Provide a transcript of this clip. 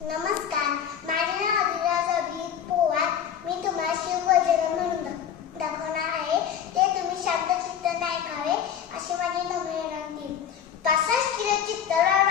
नमस्कार, माझे नाव अधिराज अभिजित पोवार. मी तुम्हाला शिवभजन म्हणून दाखवणार आहे. ते तुम्ही शब्दचित्र नाही ऐकावे अशी माझी नम्र विनंती. 65 किलो चित्तराव